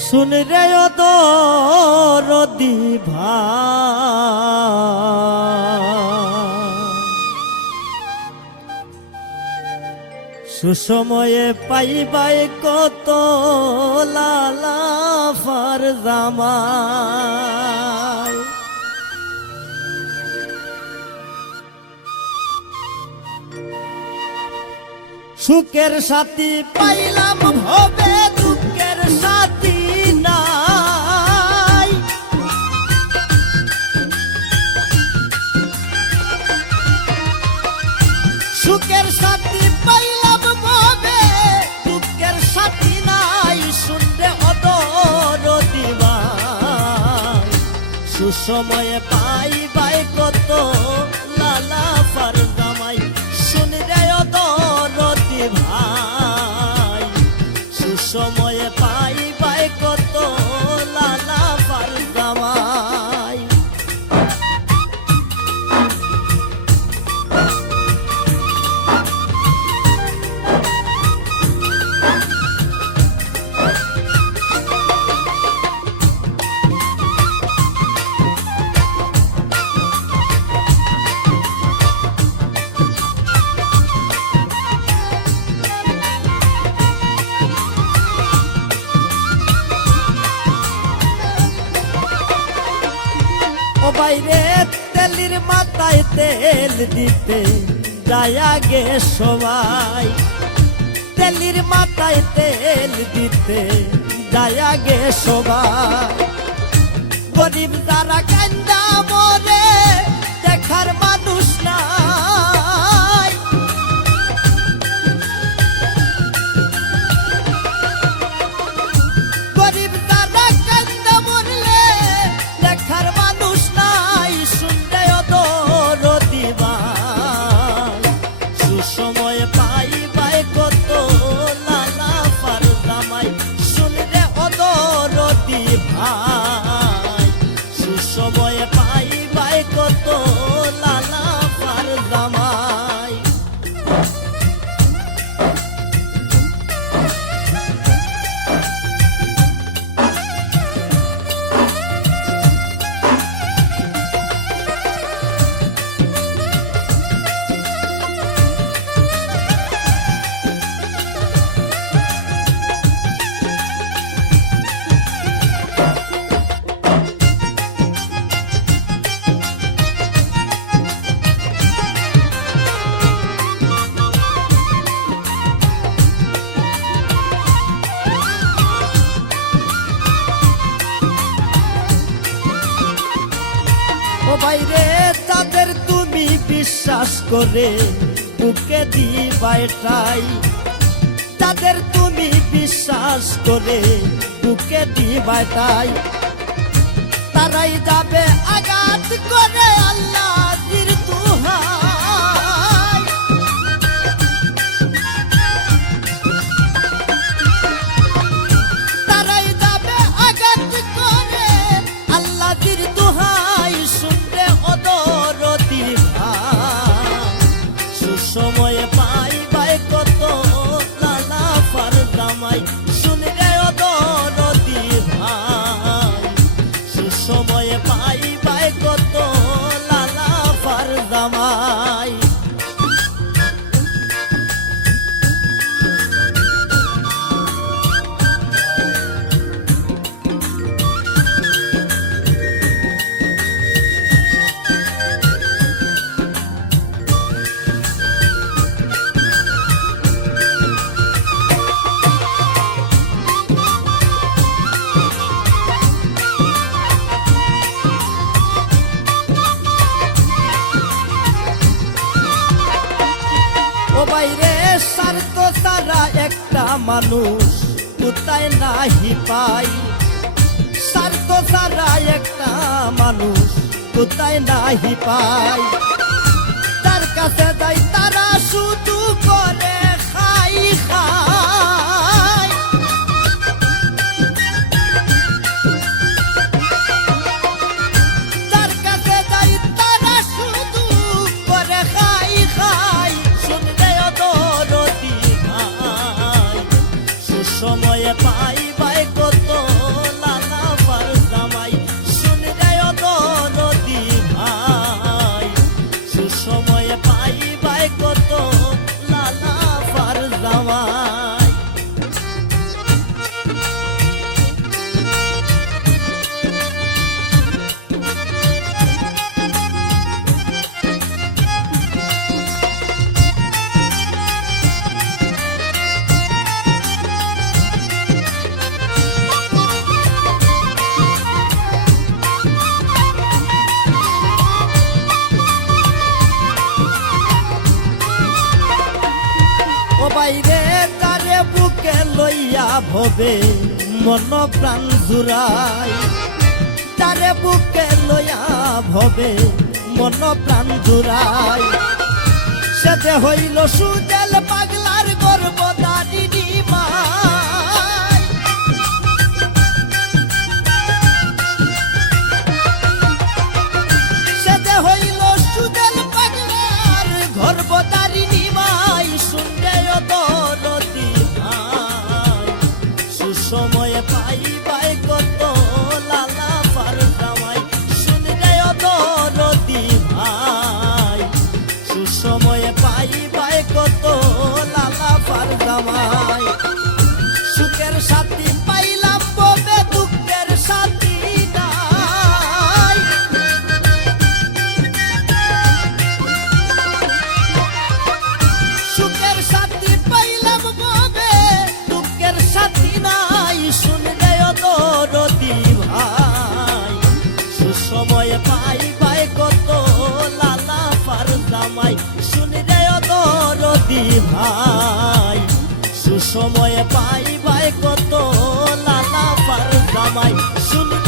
শুন রে দরদি সুসময়ে পাইবাই কত লালা ফার জামাই সুখের সাথী পাইলাম হবে সাথী পাইলাম বাই অদর কত লালা ফার জামাই শুনরে অদরতি ভাই সুসময়ে মাথায় তেল দিতে যায় গে সবাই। তেলির মাথায় তেল দিতে যায় গে সবাই। গরিব যারা কান্দা মরে, দেখার মানুষ নাই। পার বিশ্বাস করে বুকে দিবাইটাই তাদের তুমি বিশ্বাস করে বুকে দিবাইটাই তারাই যাবে আঘাত করে আল্লাহ। মানুষ কোথায় নাহি পাই? স্বার্থ সারা একটা মানুষ কোথায় নাহি পাই? তার কাছে যাই তারা শুধু করে খাই। ভবে মন প্রাণ জুড়াই, তারে বুকে লয়া ভবে মন প্রাণ জুড়াই। সেতে হইল সুজেল পাগলার সময় পাই পাই কত লালা পার জামাই শুনি রে ভাই। সুসময় পাই পাই কত লালা পার জামাই শুনি